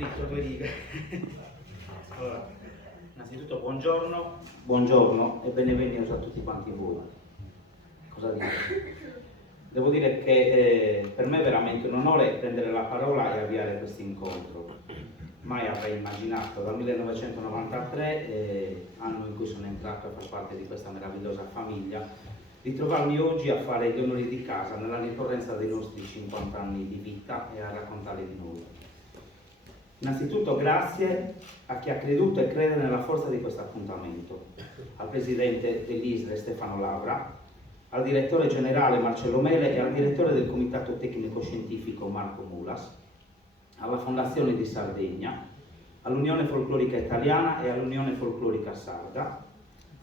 scritto due righe. Allora, innanzitutto buongiorno e benvenuti a tutti quanti voi. Cosa dire? Devo dire che per me è veramente un onore prendere la parola e avviare questo incontro. Mai avrei immaginato dal 1993, anno in cui sono entrato a far parte di questa meravigliosa famiglia, di trovarmi oggi a fare gli onori di casa nella ricorrenza dei nostri 50 anni di vita e a raccontare di noi. Innanzitutto grazie a chi ha creduto e crede nella forza di questo appuntamento, al presidente dell'ISRE Stefano Lavra, al direttore generale Marcello Mele e al direttore del comitato tecnico scientifico Marco Mulas, alla Fondazione di Sardegna, all'Unione Folclorica Italiana e all'Unione Folclorica Sarda,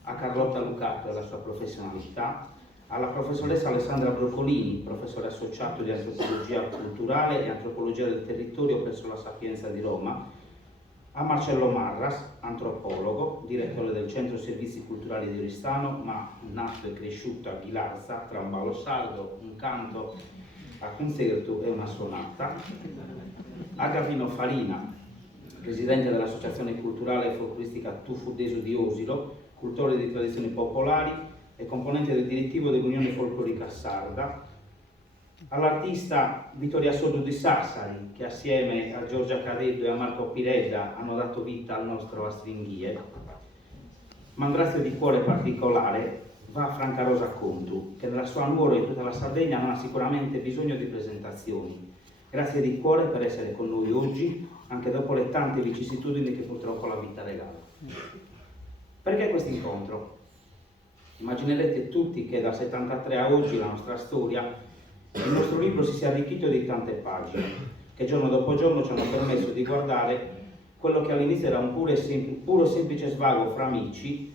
a Carlotta Lucato e alla sua professionalità, alla professoressa Alessandra Broccolini, professore associato di antropologia culturale e antropologia del territorio presso la Sapienza di Roma, a Marcello Marras, antropologo, direttore del Centro Servizi Culturali di Oristano, ma nato e cresciuto a Ghilarza, tra un ballo sardo, un canto a concerto e una suonata, a Gavino Farina, presidente dell'Associazione Culturale e Folcloristica Tufudeso di Osilo, cultore di tradizioni popolari e componente del direttivo dell'Unione Folclorica Sarda, all'artista Vittoria Sodo di Sassari, che assieme a Giorgia Cadetto e a Marco Piredda hanno dato vita al nostro Astringhie, ma un grazie di cuore particolare va a Franca Rosa Contu, che nella sua Nuoro e tutta la Sardegna non ha sicuramente bisogno di presentazioni. Grazie di cuore per essere con noi oggi, anche dopo le tante vicissitudini che purtroppo la vita regala. Perché questo incontro? Immaginerete tutti che da 73 a oggi la nostra storia, il nostro libro si sia arricchito di tante pagine, che giorno dopo giorno ci hanno permesso di guardare quello che all'inizio era un puro e semplice svago fra amici,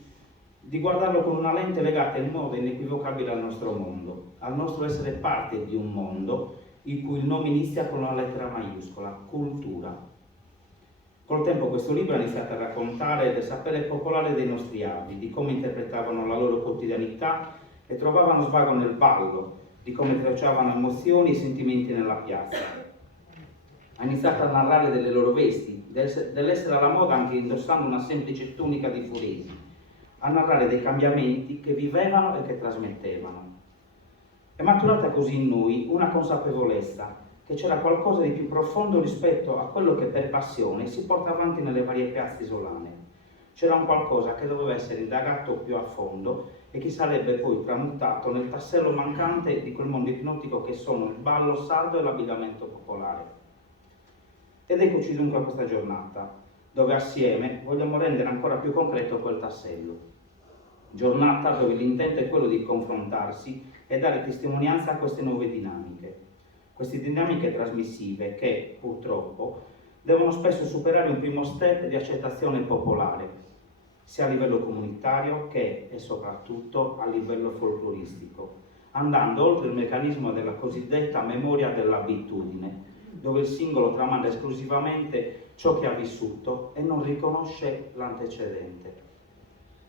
di guardarlo con una lente legata in modo inequivocabile al nostro mondo, al nostro essere parte di un mondo in cui il nome inizia con una lettera maiuscola, cultura. Col tempo questo libro ha iniziato a raccontare del sapere popolare dei nostri avi, di come interpretavano la loro quotidianità e trovavano svago nel ballo, di come tracciavano emozioni e sentimenti nella piazza. Ha iniziato a narrare delle loro vesti, dell'essere alla moda anche indossando una semplice tunica di furesi, a narrare dei cambiamenti che vivevano e che trasmettevano. È maturata così in noi una consapevolezza che c'era qualcosa di più profondo rispetto a quello che per passione si porta avanti nelle varie piazze isolane. C'era un qualcosa che doveva essere indagato più a fondo e che sarebbe poi tramutato nel tassello mancante di quel mondo ipnotico che sono il ballo sardo e l'abbigliamento popolare. Ed eccoci dunque a questa giornata, dove assieme vogliamo rendere ancora più concreto quel tassello. Giornata dove l'intento è quello di confrontarsi e dare testimonianza a queste nuove dinamiche. Queste dinamiche trasmissive che, purtroppo, devono spesso superare un primo step di accettazione popolare, sia a livello comunitario che, e soprattutto, a livello folcloristico, andando oltre il meccanismo della cosiddetta memoria dell'abitudine, dove il singolo tramanda esclusivamente ciò che ha vissuto e non riconosce l'antecedente.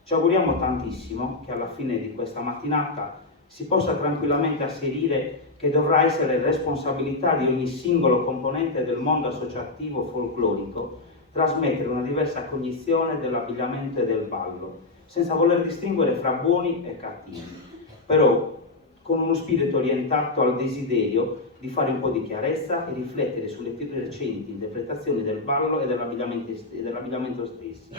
Ci auguriamo tantissimo che alla fine di questa mattinata si possa tranquillamente asserire che dovrà essere responsabilità di ogni singolo componente del mondo associativo folclorico trasmettere una diversa cognizione dell'abbigliamento e del ballo, senza voler distinguere fra buoni e cattivi, però con uno spirito orientato al desiderio di fare un po' di chiarezza e riflettere sulle più recenti interpretazioni del ballo e dell'abbigliamento stessi.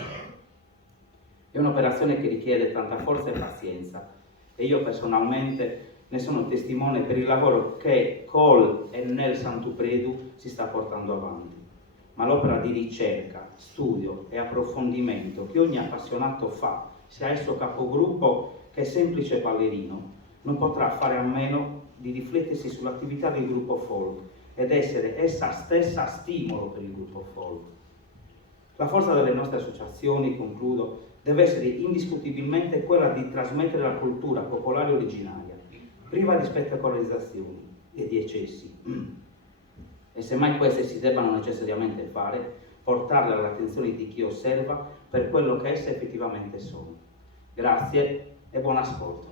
È un'operazione che richiede tanta forza e pazienza e io personalmente ne sono testimone per il lavoro che col e nel Santupredu si sta portando avanti. Ma l'opera di ricerca, studio e approfondimento che ogni appassionato fa, sia esso capogruppo che semplice ballerino, non potrà fare a meno di riflettersi sull'attività del gruppo folk ed essere essa stessa stimolo per il gruppo folk. La forza delle nostre associazioni, concludo, deve essere indiscutibilmente quella di trasmettere la cultura popolare originaria, priva di spettacolarizzazioni e di eccessi, e semmai queste si debbano necessariamente fare, portarle all'attenzione di chi osserva per quello che esse effettivamente sono. Grazie e buon ascolto.